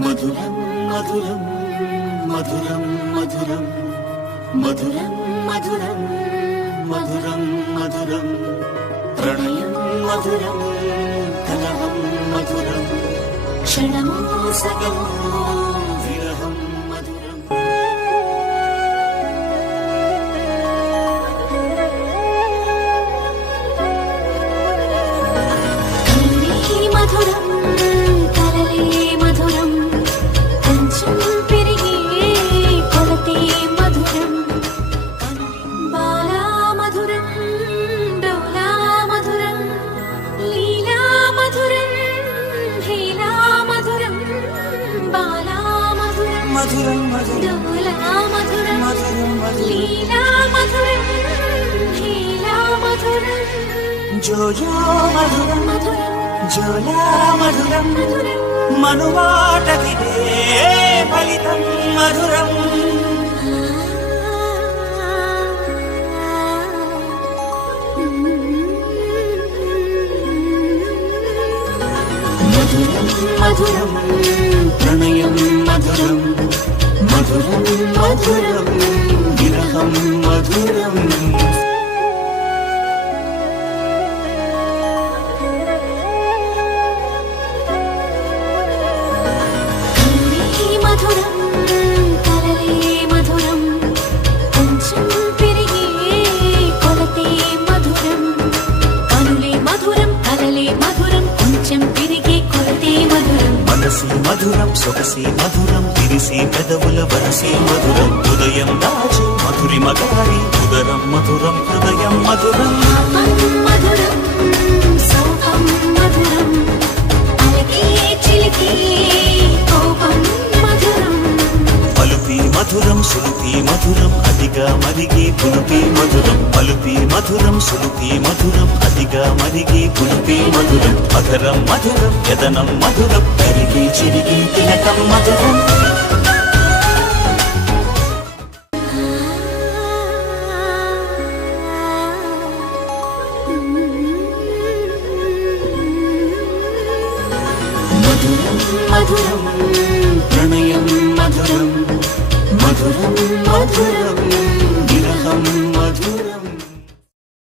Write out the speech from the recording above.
మధురం మధురం మధురం మధురం మధురం మధురం మధురం మధురం ప్రణయం మధురం కలహం మధురం క్షణమో సగమో విరహం మధురం కన్నీ మధురం కలలే మధురం కొంచెం పెరిగే కొలతే మధురం బాలా మధురం డోలా మధురం లీలా మధురం హేలా మధురం బాలా మధురం మధురం మధురం డోలా మధురం మధురం లీలా మధురం హేలా మధురం జోజో మధురం మధురం జోలా మధురం మధురం మనువాటకిదే ఫలితం మధురం మధురం మధురం ప్రణయం మధురం మధురం మధురం విరహం మధురం కన్నీ మధురం కలలే మధురం కొంచెం పెరిగే కొలతే మధురం కనులే మధురం కలలే మధురం కొంచెం పెరిగే కొలతే మధురం మనసి మధురం సొగసి మధురం తిరిసి పెదవుల వరసి మధురం ఉదయం దాచి మధురిమ గారి ఉదరం మధురం హృదయం మధురం మధురం సోహం మధురం అలకే చిలికే కోపం మధురం పలుపి మధురం సులుపి మధురం అతిగా మరిగి పులుపి మధురం పలుపి మధురం సులుపి మధురం అతిగా మరిగి పులుపి మధురం అధరం మధురం యదనం మధురం పెరిగి చిరిగి తిలకం మధురం మధురం మధురం ప్రణయం మధురం మధురం మధురం విరహం మధురం